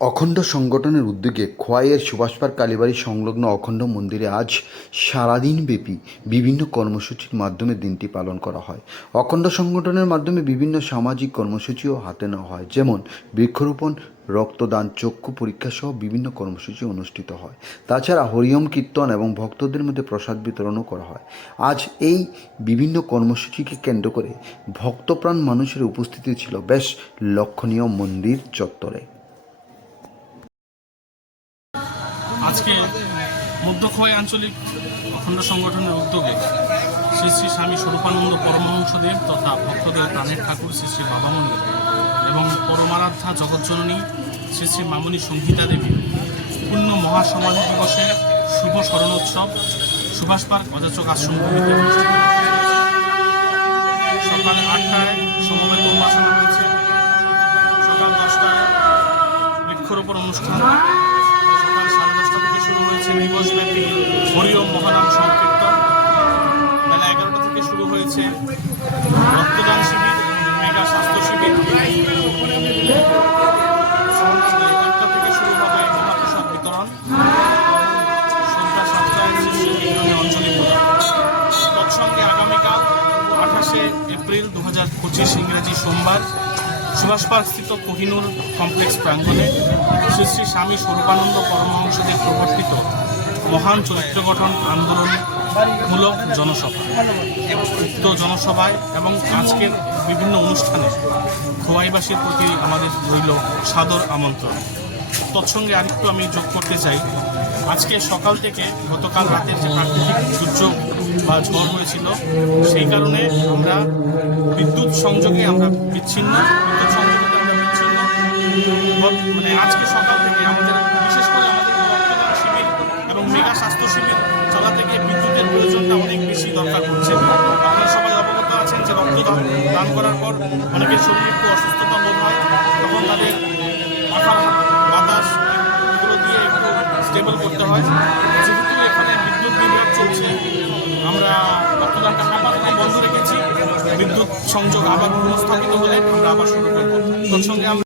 অখণ্ড সংগঠনের উদ্যোগে খোয়াইয়ের সুভাষপার কালীবাড়ি সংলগ্ন অখণ্ড মন্দিরে আজ সারাদিনব্যাপী বিভিন্ন কর্মসূচির মাধ্যমে দিনটি পালন করা হয়। অখণ্ড সংগঠনের মাধ্যমে বিভিন্ন সামাজিক কর্মসূচিও হাতে নেওয়া হয়। যেমন বৃক্ষরোপণ, রক্তদান, চক্ষু পরীক্ষা সহ বিভিন্ন কর্মসূচি অনুষ্ঠিত হয়। তাছাড়া হরিয়ম কীর্তন এবং ভক্তদের মধ্যে প্রসাদ বিতরণও করা হয়। আজ এই বিভিন্ন কর্মসূচিকে কেন্দ্র করে ভক্তপ্রাণ মানুষের উপস্থিতি ছিল বেশ লক্ষণীয় মন্দির চত্বরে। আজকে মধ্যখোয়াই আঞ্চলিক অখণ্ড সংগঠনের উদ্যোগে শ্রী শ্রী স্বামী স্বরূপানন্দ পরমহংসদেব তথা ভক্তদের প্রাণের ঠাকুর শ্রী শ্রী বাবামণি এবং পরমারাধ্যা জগজ্জননী শ্রী শ্রী মামনি সংহিতা দেবীর পূর্ণ মহাসমাধি দিবসে শুভ স্মরণোৎসব সুভাষ পার্ক অযাচক আশ্রম সকাল আটটায় সমবেত উপাসনা হয়েছে। সকাল দশটায় বৃক্ষরোপণ অনুষ্ঠান। রক্তদান শিবির স্বাস্থ্য শিবির তৎসঙ্গে আগামীকাল আঠাশে এপ্রিল দু হাজার পঁচিশ ইংরেজি সোমবার সুভাষপাড় স্থিত কোহিনুর কমপ্লেক্স প্রাঙ্গণে শ্রী শ্রী স্বামী স্বরূপানন্দ পরমহংসদের প্রবর্তিত মহান চরিত্র গঠন আন্দোলনমূলক জনসভা। উক্ত জনসভায় এবং আজকের বিভিন্ন অনুষ্ঠানে খোয়াইবাসীর প্রতি আমাদের রইল সাদর আমন্ত্রণ। তৎসঙ্গে আরেকটু আমি যোগ করতে চাই। আজকে সকাল থেকে গতকাল রাতের যে প্রাকৃতিক দুর্যোগ বা ঝড় হয়েছিল, সেই কারণে আমরা বিদ্যুৎ সংযোগে আমরা বিচ্ছিন্ন, বিদ্যুৎ সংযোগে আমরা বিচ্ছিন্ন। মানে আজকে সকাল থেকে আমাদের দান করার পর অনেকের শরীর একটু অসুস্থতা বোধ হয়, তখন তাদের মাথার বাতাস এগুলো দিয়ে একটু স্টেবল করতে হয়। যেহেতু এখানে বিদ্যুৎ বিভাগ চলছে, আমরা রক্তদানটা আপাতত বন্ধ রেখেছি। বিদ্যুৎ সংযোগ আবার পুনঃস্থাপিত হলে আমরা আবার শুরু করব। তৎসঙ্গে আমরা